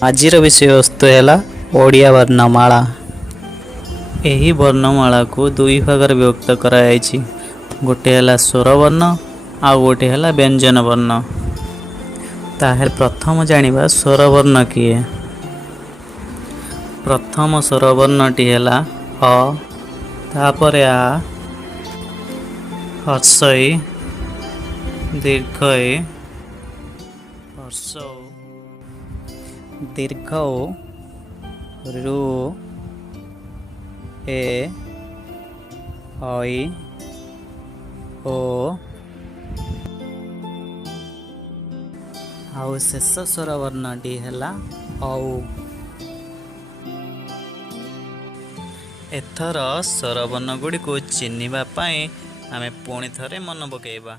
आजिर विषय वस्तु है ओडिया वर्णमाला। यही वर्णमाला को दुई भाग विभक्त कराई। गोटे है स्वर वर्ण आ गोटे है व्यंजन वर्ण। ताहेल प्रथम जानिबा स्वर वर्ण किए। प्रथम स्वर वर्णटी है अ, तापर आ, हर्षई, दीर्घई, हर्षौ, दीर्घौ, रु, ए, ऐ, ओ, आउ शेष स्वर वर्णटी है औ। एथर स्वर वर्ण गुड़ी को चिन्हिबा पाई आमे पुणी थरे मन पकेइबा।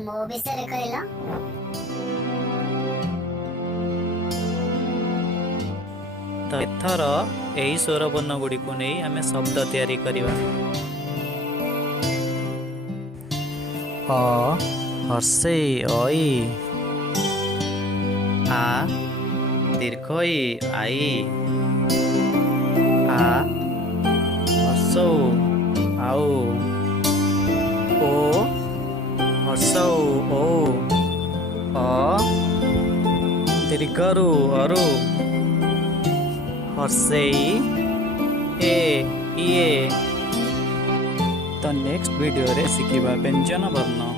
मो विषय कहल तो एथर यही स्वर वर्ण गुड़ी को नहीं आमे शब्द तैयारी करिबा। अ हर्षई ऐ, आ दीर्घई आई, आ हर्षौ आउ, ओ हर्षौ ओ, अ दीर्घरु अरु, हर्षई ए इए। तो नेक्स्ट वीडियो रे शिखिबा व्यंजन वर्ण।